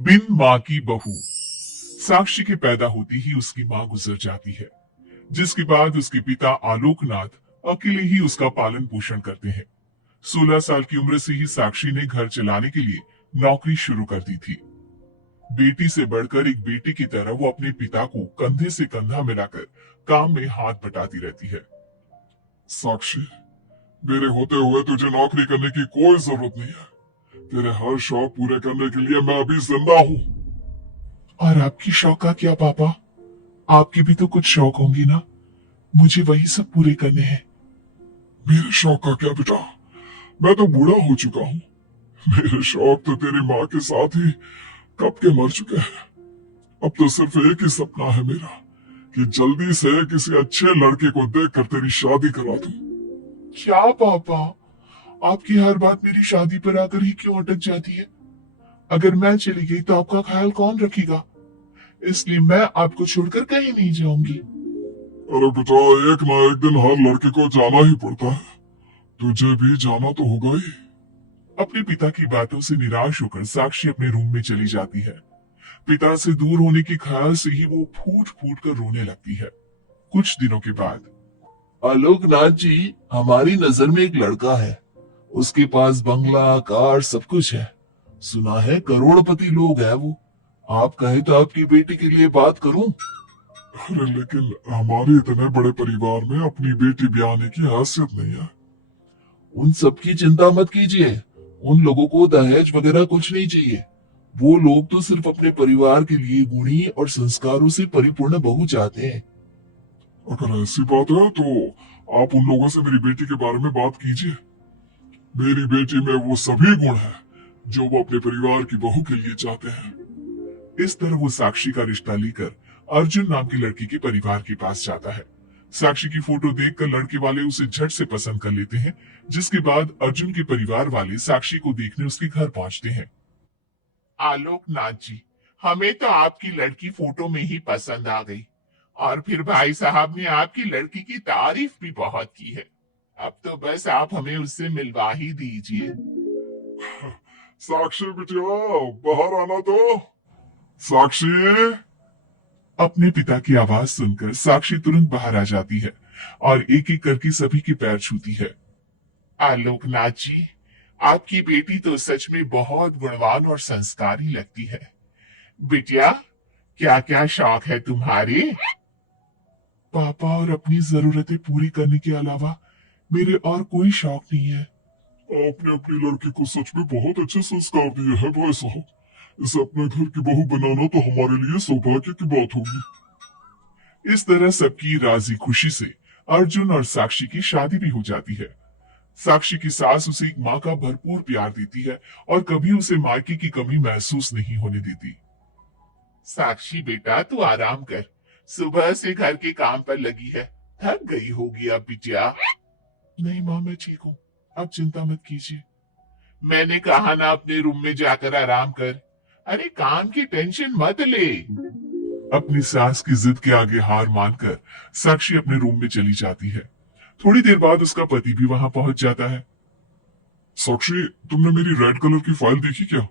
बिन माँ की बहू। साक्षी के पैदा होते ही उसकी माँ गुजर जाती है, जिसके बाद उसके पिता आलोकनाथ अकेले ही उसका पालन पोषण करते हैं। 16 साल की उम्र से ही साक्षी ने घर चलाने के लिए नौकरी शुरू कर दी थी। बेटी से बढ़कर एक बेटी की तरह वो अपने पिता को कंधे से कंधा मिलाकर काम में हाथ बटाती रहती है। साक्षी, मेरे होते हुए तुझे नौकरी करने की कोई जरूरत नहीं है। तेरे हर शौक पूरे करने के लिए मैं अभी जिंदा हूँ। और आपकी शौक का क्या पापा? आपके भी तो कुछ शौक होंगे ना? मुझे वही सब पूरे करने हैं। मेरे शौक का क्या बेटा, मैं तो बूढ़ा हो चुका हूँ। मेरे शौक तो तेरी माँ के साथ ही कब के मर चुके हैं। अब तो सिर्फ एक ही सपना है मेरा कि जल्दी से किसी अच्छे लड़के को देखकर तेरी शादी करा दूं। क्या पापा, आपकी हर बात मेरी शादी पर आकर ही क्यों अटक जाती है? अगर मैं चली गई तो आपका ख्याल कौन रखेगा? इसलिए मैं आपको छोड़कर कहीं नहीं जाऊंगी। अरे बेटा, एक ना एक दिन हर लड़के को जाना ही पड़ता है। तुझे भी जाना तो होगा ही। अपने पिता की बातों से निराश होकर साक्षी अपने रूम में चली जाती है। पिता से दूर होने के ख्याल से ही वो फूट फूट कर रोने लगती है। कुछ दिनों के बाद, आलोकनाथ जी, हमारी नजर में एक लड़का है। उसके पास बंगला, कार, सब कुछ है। सुना है करोड़पति लोग है वो। आप कहे तो आपकी बेटी के लिए बात करूं? अरे लेकिन हमारे इतने बड़े परिवार में अपनी बेटी ब्याहने की हैसियत नहीं है। उन सब की चिंता मत कीजिए। उन लोगों को दहेज वगैरह कुछ नहीं चाहिए। वो लोग तो सिर्फ अपने परिवार के लिए गुणी और संस्कारों से परिपूर्ण बहू चाहते हैं। अगर ऐसी बात है तो आप उन लोगों से मेरी बेटी के बारे में बात कीजिए। मेरी बेटी में वो सभी गुण हैं जो वो अपने परिवार की बहू के लिए चाहते हैं। इस तरह वो साक्षी का रिश्ता लेकर अर्जुन नाम की लड़की के परिवार के पास जाता है। साक्षी की फोटो देखकर लड़के वाले उसे झट से पसंद कर लेते हैं, जिसके बाद अर्जुन के परिवार वाले साक्षी को देखने उसके घर पहुंचते हैं। आलोकनाथ जी, हमें तो आपकी लड़की फोटो में ही पसंद आ गई, और फिर भाई साहब ने आपकी लड़की की तारीफ भी बहुत की है। अब तो बस आप हमें उससे मिलवा ही दीजिए। साक्षी बिटिया, बाहर आना तो। साक्षी। अपने पिता की आवाज सुनकर साक्षी तुरंत बाहर आ जाती है और एक एक करके सभी के पैर छूती है। आलोकनाथ जी, आपकी बेटी तो सच में बहुत गुणवान और संस्कारी लगती है। बिटिया, क्या क्या शौक है तुम्हारे? पापा, और अपनी जरूरतें पूरी करने के अलावा मेरे और कोई शौक नहीं है। आपने अपनी लड़की को सच में बहुत अच्छे संस्कार दिए हैं भाई साहब। इसे अपने घर की बहू बनाना तो हमारे लिए सौभाग्य की बात होगी। इस तरह सबकी राजी खुशी से अर्जुन और साक्षी की शादी भी हो जाती है। साक्षी की सास उसे एक माँ का भरपूर प्यार देती है और कभी उसे मायके की कमी महसूस नहीं होने देती। साक्षी बेटा, तू आराम कर। सुबह से घर के काम पर लगी है, थक गई होगी अब बिटिया। नहीं माँ, मैं ठीक हूँ, आप चिंता मत कीजिए। मैंने कहा ना, अपने रूम में जाकर आराम कर। अरे काम की टेंशन मत ले। अपनी सास की जिद के आगे हार मानकर साक्षी अपने रूम में चली जाती है। थोड़ी देर बाद उसका पति भी वहां पहुंच जाता है। साक्षी, तुमने मेरी रेड कलर की फाइल देखी क्या?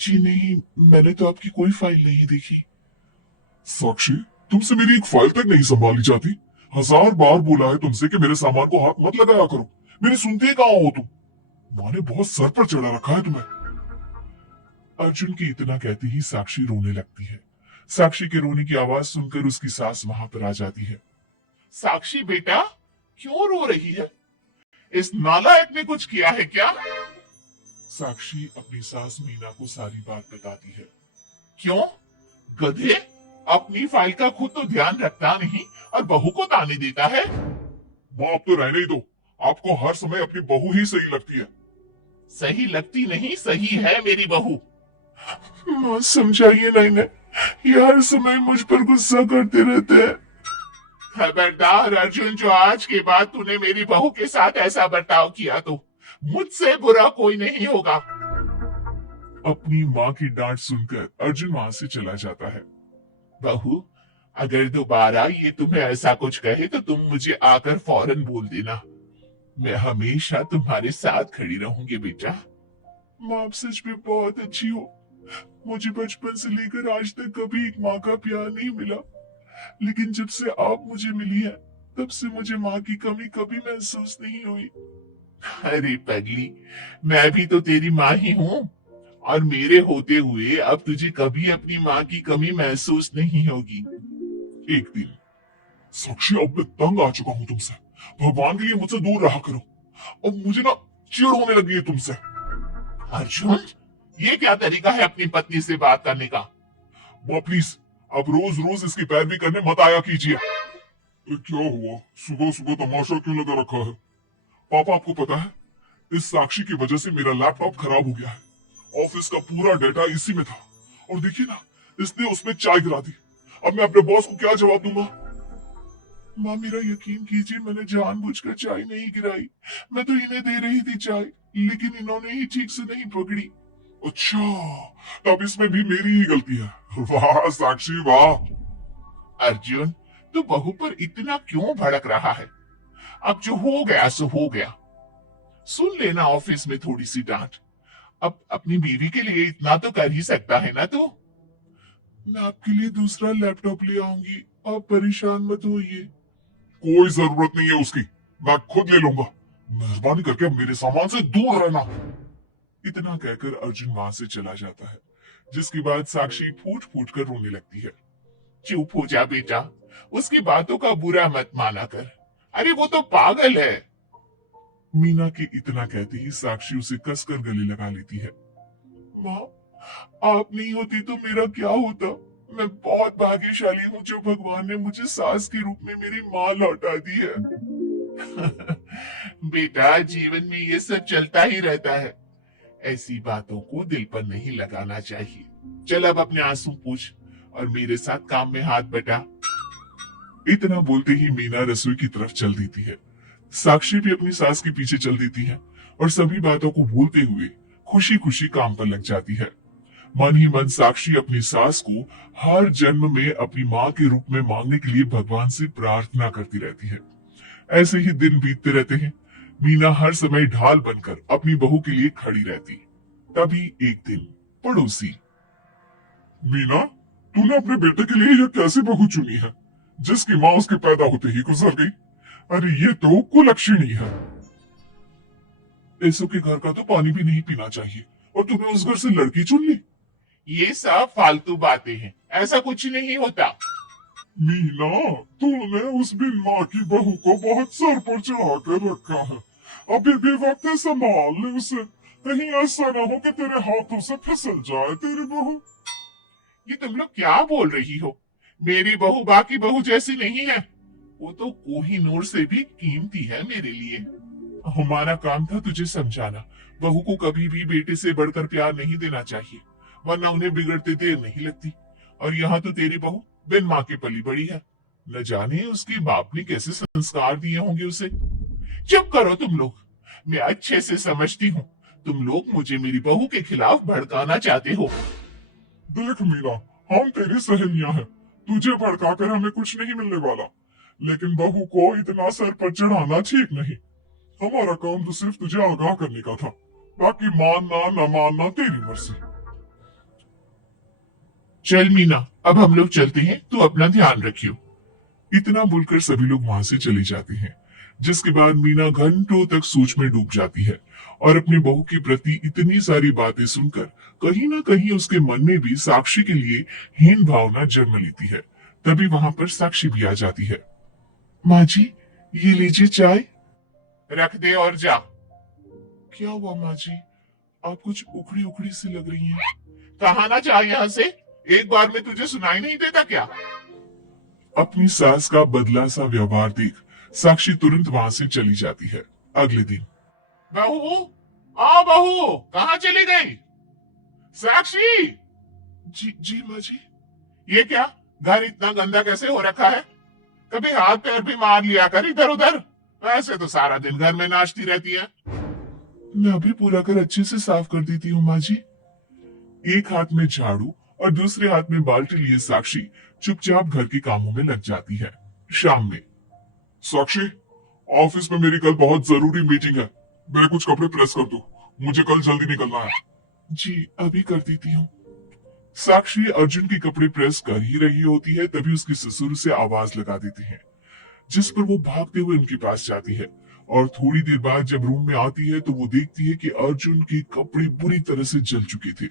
जी नहीं, मैंने तो आपकी कोई फाइल नहीं देखी। साक्षी, तुमसे मेरी एक फाइल तक नहीं संभाली जाती। 1000 बार बोला है तुमसे कि मेरे सामान को हाथ मत लगाया करो। मेरी सुनते कहाँ हो तुम? माँ ने बहुत सर पर चढ़ा रखा है तुम्हें। अर्जुन की इतना कहते ही साक्षी रोने लगती है। साक्षी के रोने की आवाज सुनकर उसकी सास वहां पर आ जाती है। साक्षी बेटा, क्यों रो रही है? इस नालायक ने कुछ किया है क्या? साक्षी अपनी सास मीना को सारी बात बताती है। क्यों? गधे, अपनी फाइल का खुद तो ध्यान रखता नहीं और बहू को ताने देता है। बाप तो रहने ही दो, आपको हर समय अपनी बहू ही सही लगती है। सही लगती नहीं, सही है मेरी बहू। मां, समझाइए ना इन्हें, ये हर समय मुझ पर गुस्सा करते रहते हैं। खबरदार अर्जुन, जो आज के बाद तूने मेरी बहू के साथ ऐसा बर्ताव किया तो मुझसे बुरा कोई नहीं होगा। अपनी माँ की डांट सुनकर अर्जुन वहां से चला जाता है। बहू, अगर दोबारा ये तुम्हें ऐसा कुछ कहे तो तुम मुझे आकर फौरन बोल देना। मैं हमेशा तुम्हारे साथ खड़ी रहूंगी बेटा। माँ, आप सच में बहुत अच्छी हो। मुझे बचपन से लेकर आज तक कभी एक माँ का प्यार नहीं मिला, लेकिन जब से आप मुझे मिली है तब से मुझे माँ की कमी कभी महसूस नहीं हुई। अरे पगली, मैं भी तो तेरी माँ ही हूँ, और मेरे होते हुए अब तुझे कभी अपनी माँ की कमी महसूस नहीं होगी। एक दिन, साक्षी अब मैं तंग आ चुका हूँ तुमसे, भगवान के लिए मुझसे दूर रहा करो। अब मुझे ना चिढ़ होने लगी है तुमसे। अर्जुन, ये क्या तरीका है अपनी पत्नी से बात करने का? माँ प्लीज, अब रोज रोज इसकी पैरवी करने मत आया कीजिए। क्या हुआ, सुबह सुबह तमाशा क्यों लगा रखा है? पापा आपको पता है, इस साक्षी की वजह से मेरा लैपटॉप खराब हो गया है। ऑफिस का पूरा डेटा इसी में था, और देखिए ना, इसने उसमें चाय गिरा दी। अब मैं अपने बॉस को क्या जवाब दूंगा? माँ मेरा यकीन कीजिए, मैंने जानबूझकर चाय नहीं गिराई। मैं तो इन्हें दे रही थी चाय, लेकिन इन्होंने ही ठीक से नहीं पकड़ी। अच्छा, तब इसमें भी मेरी ही गलती है। वाह साक्षी वाह। अर्जुन, तू बहू पर इतना क्यों भड़क रहा है? अब जो हो गया सो हो गया। सुन लेना ऑफिस में थोड़ी सी डांट। अब अपनी बीवी के लिए इतना तो कर ही सकता है ना तू? मैं आपके लिए दूसरा लैपटॉप ले आऊंगी, आप परेशान मत होइए। कोई जरूरत नहीं है उसकी, मैं खुद ले लूंगा। मेहरबानी करके मेरे सामान से दूर रहना। इतना कहकर अर्जुन वहां से चला जाता है, जिसके बाद साक्षी फूट फूट कर रोने लगती है। चुप हो जा बेटा, उसकी बातों का बुरा मत माना कर। अरे वो तो पागल है। मीना के इतना कहते ही साक्षी उसे कसकर गले लगा लेती है। माँ, आप नहीं होती तो मेरा क्या होता? मैं बहुत भाग्यशाली हूँ जो भगवान ने मुझे सास के रूप में मेरी माँ लौटा दी है। बेटा, जीवन में ये सब चलता ही रहता है, ऐसी बातों को दिल पर नहीं लगाना चाहिए। चल अब अपने आंसू पूछ और मेरे साथ काम में हाथ बटा। इतना बोलते ही मीना रसोई की तरफ चल देती है। साक्षी भी अपनी सास के पीछे चल देती है और सभी बातों को भूलते हुए खुशी खुशी काम पर लग जाती है। मन ही मन साक्षी अपनी सास को हर जन्म में अपनी माँ के रूप में मांगने के लिए भगवान से प्रार्थना करती रहती है। ऐसे ही दिन बीतते रहते हैं। मीना हर समय ढाल बनकर अपनी बहू के लिए खड़ी रहती। तभी एक दिन पड़ोसी, मीना, तूने अपने बेटे के लिए यह कैसी बहू चुनी है, जिसकी माँ उसके पैदा होते ही गुजर गई? अरे ये तो कुलक्षणी है। ऐसों के घर का तो पानी भी नहीं पीना चाहिए, और तूने उस घर से लड़की चुन ली। ये सब फालतू बातें हैं, ऐसा कुछ नहीं होता। मीना, तूने उस बिन माँ की बहू को बहुत सर पर चढ़ा कर रखा है। अभी भी वक्त है, संभाल ले उसे। कहीं ऐसा ना हो कि तेरे हाथों से फिसल जाए तेरी बहू। ये तुम लोग क्या बोल रही हो? मेरी बहू बाकी बहू जैसी नहीं है, वो तो कोहिनूर से भी कीमती है मेरे लिए। हमारा काम था तुझे समझाना, बहू को कभी भी बेटे से बढ़कर प्यार नहीं देना चाहिए, वरना उन्हें बिगड़ते देर नहीं लगती। और यहाँ तो तेरी बहू बिन माँ के पली बड़ी है, न जाने उसके बाप ने कैसे संस्कार दिए होंगे उसे। चुप करो तुम लोग, मैं अच्छे से समझती हूँ तुम लोग मुझे मेरी बहू के खिलाफ भड़काना चाहते हो। देख मीना, हम तेरी सहेलियां हैं, तुझे भड़काकर हमें कुछ नहीं मिलने वाला, लेकिन बहू को इतना सर पर चढ़ाना ठीक नहीं। हमारा काम तो सिर्फ तुझे आगाह करने का था, बाकी मानना न मानना तेरी मर्जी। चल मीना, अब हम लोग चलते हैं, तू अपना ध्यान रखियो। इतना बोलकर सभी लोग वहां से चले जाते हैं, जिसके बाद मीना घंटों तक सोच में डूब जाती है और अपनी बहू के प्रति इतनी सारी बातें सुनकर कहीं ना कहीं उसके मन में भी साक्षी के लिए हीन भावना जन्म लेती है। तभी वहां पर साक्षी भी आ जाती है। माँ जी, ये लीजिए चाय। रख दे और जा। क्या हुआ माँ जी, आप कुछ उखड़ी उखड़ी सी लग रही हैं। कहा ना जा यहाँ से, एक बार में तुझे सुनाई नहीं देता क्या? अपनी सास का बदला सा व्यवहार देख साक्षी तुरंत वहां से चली जाती है। अगले दिन, बहू, आ बहू, कहाँ चली गई? साक्षी! जी माँ जी। ये क्या, घर इतना गंदा कैसे हो रखा है? कभी हाथ पैर भी मार लिया कर इधर उधर, ऐसे तो सारा दिन घर में नाचती रहती है। मैं अभी पूरा घर अच्छे से साफ कर देती हूँ माँ जी। एक हाथ में झाड़ू और दूसरे हाथ में बाल्टी लिए साक्षी चुपचाप घर के कामों में लग जाती है। शाम में, साक्षी, ऑफिस में मेरी कल बहुत जरूरी मीटिंग है, मेरे कुछ कपड़े प्रेस कर दो, मुझे कल जल्दी निकलना है। जी अभी कर देती हूँ। साक्षी अर्जुन के कपड़े प्रेस कर ही रही होती है, तभी उसके ससुर उसे आवाज लगा देते हैं, जिस पर वो भागते हुए उनके पास जाती है। और थोड़ी देर बाद जब रूम में आती है तो वो देखती है कि अर्जुन के कपड़े बुरी तरह से जल चुके थे।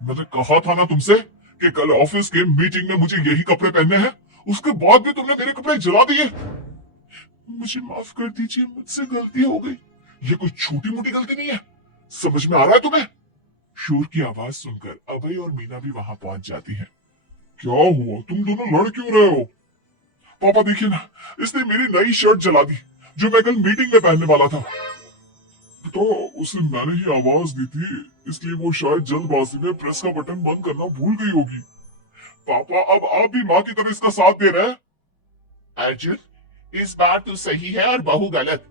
मैंने कहा था ना तुमसे कि कल ऑफिस के मीटिंग में मुझे यही कपड़े पहनने हैं, उसके बाद भी तुमने मेरे कपड़े जला दिए। मुझे माफ कर दीजिए, मुझसे गलती हो गई। ये कोई छोटी मोटी गलती नहीं है, समझ में आ रहा है तुम्हें? शोर की आवाज सुनकर अभय और मीना भी वहां पहुंच जाती है। क्या हुआ, तुम दोनों लड़ क्यों रहे हो? पापा देखिए ना, इसने मेरी नई शर्ट जला दी जो मैं कल मीटिंग में पहनने वाला था। तो उसे मैंने ही आवाज दी थी, इसलिए वो शायद जल्दबाजी में प्रेस का बटन बंद करना भूल गई होगी। पापा अब आप भी माँ की तरह इसका साथ दे रहे हैं। अर्जुन, इस बार तो सही है और बहू गलत।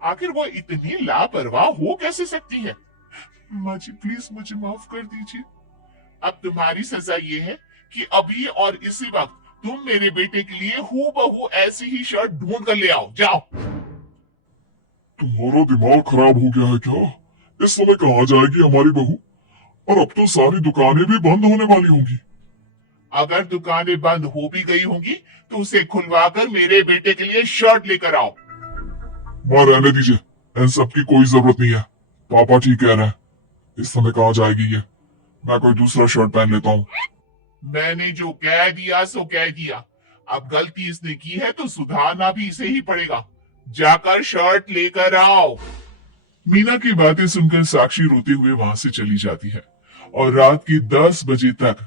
आखिर वो इतनी लापरवाह हो कैसे सकती है? माँ जी प्लीज मुझे माफ कर दीजिए। अब तुम्हारी सजा ये है कि अभी और इसी वक्त तुम मेरे बेटे के लिए हूबहू ऐसी ही शर्ट ढूंढ कर ले आओ, जाओ। तुम्हारा दिमाग खराब हो गया है क्या? इस समय कहाँ जाएगी हमारी बहू? और अब तो सारी दुकानें भी बंद होने वाली होंगी। अगर दुकानें बंद हो भी गई होंगी तो उसे खुलवाकर मेरे बेटे के लिए शर्ट लेकर आओ। मां रहने दीजिए, इन सब की कोई जरूरत नहीं है। पापा ठीक कह रहे हैं, इस समय कहाँ जाएगी ये? मैं कोई दूसरा शर्ट पहन लेता हूँ। मैंने जो कह दिया सो कह दिया। अब गलती इसने की है तो सुधारना भी इसे ही पड़ेगा। जाकर शर्ट लेकर आओ। मीना की बातें सुनकर साक्षी रोते हुए वहां से चली जाती है और रात के 10 बजे तक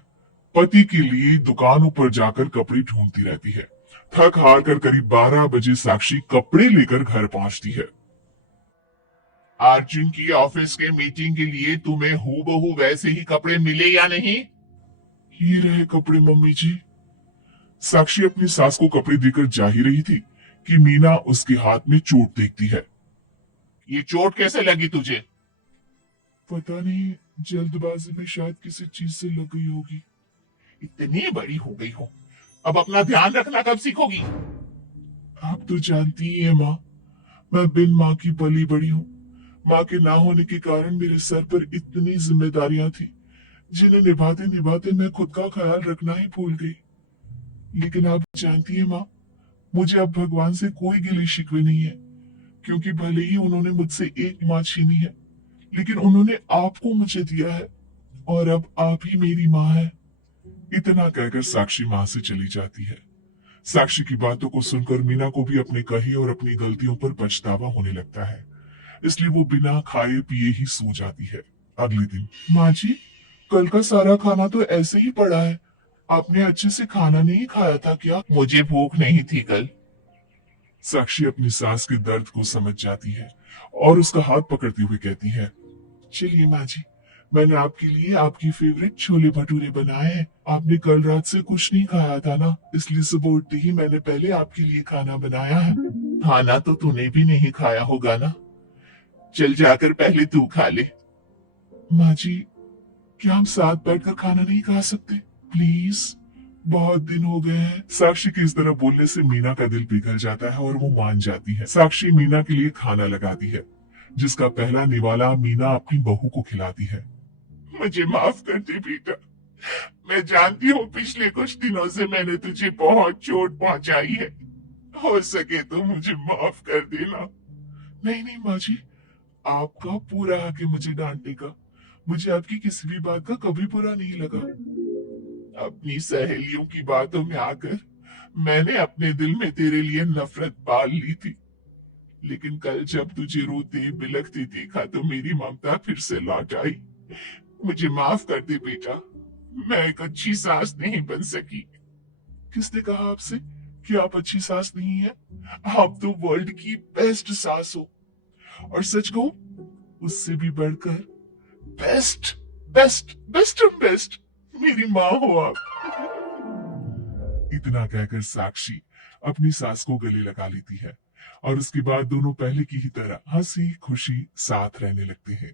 पति के लिए दुकानों पर जाकर कपड़े ढूंढती रहती है। थक हार कर करीब 12 बजे साक्षी कपड़े लेकर घर पहुंचती है। अर्जुन की ऑफिस के मीटिंग के लिए तुम्हें हूबहू वैसे ही कपड़े मिले या नहीं? ये रहे कपड़े मम्मी जी। साक्षी अपनी सास को कपड़े देकर जा ही रही थी कि मीना उसके हाथ में चोट देखती है। ये चोट कैसे लगी तुझे? पता नहीं, जल्दबाजी में शायद किसी चीज से लग गई होगी। इतनी बड़ी हो गई हो, अब अपना ध्यान रखना कब सीखोगी? आप तो जानती ही है माँ, मैं बिन माँ की पली बड़ी हूँ। माँ के ना होने के कारण मेरे सर पर इतनी जिम्मेदारियां थी जिन्हें निभाते निभाते मैं खुद का ख्याल रखना ही भूल गई। लेकिन आप जानती है माँ, मुझे अब भगवान से कोई गिले शिकवे नहीं है, क्योंकि भले ही उन्होंने मुझसे एक माँ छीनी है, लेकिन उन्होंने आपको मुझे दिया है और अब आप ही मेरी माँ है। इतना कहकर साक्षी माँ से चली जाती है। साक्षी की बातों को सुनकर मीना को भी अपने कहे और अपनी गलतियों पर पछतावा होने लगता है, इसलिए वो बिना खाए पिए ही सो जाती है। अगले दिन, माँ जी कल का सारा खाना तो ऐसे ही पड़ा है, आपने अच्छे से खाना नहीं खाया था क्या? मुझे भूख नहीं थी कल। साक्षी अपनी सास के दर्द को समझ जाती है और उसका हाथ पकड़ते हुए कहती है, चलिए माँ जी, मैंने आपके लिए आपकी फेवरेट छोले भटूरे बनाए हैं। आपने कल रात से कुछ नहीं खाया था ना, इसलिए सुबह उठते ही मैंने पहले आपके लिए खाना बनाया है। खाना तो तूने भी नहीं खाया होगा ना, चल जाकर पहले तू खा ले। माँ जी, क्या हम साथ बैठकर खाना नहीं खा सकते प्लीज? बहुत दिन हो गए हैं। साक्षी के इस तरह बोलने से मीना का दिल पिघल जाता है और वो मान जाती है। साक्षी मीना के लिए खाना लगाती है, जिसका पहला निवाला मीना अपनी बहू को खिलाती है। मुझे माफ कर दे बेटा, मैं जानती हूँ पिछले कुछ दिनों से मैंने तुझे बहुत चोट पहुंचाई है, हो सके तो मुझे माफ कर देना। नहीं नहीं माँ जी, आपका पूरा हक है मुझे डांटने का। मुझे आपकी किसी भी बात का कभी बुरा नहीं लगा। अपनी सहेलियों की बातों में आकर मैंने अपने दिल में तेरे लिए नफरत पाल ली थी, लेकिन कल जब तुझे रोते बिलखते देखा तो मेरी ममता फिर से लौट आई। मुझे माफ कर दे बेटा, मैं एक अच्छी सास नहीं बन सकी। किसने कहा आपसे कि आप अच्छी सास नहीं है? आप तो वर्ल्ड की बेस्ट सास हो, और सच कहूं उससे भी बढ़कर बेस्ट बेस्ट बेस्ट बेस्ट मेरी माँ हो आप। इतना कहकर साक्षी अपनी सास को गले लगा लेती है और उसके बाद दोनों पहले की ही तरह हंसी खुशी साथ रहने लगते हैं।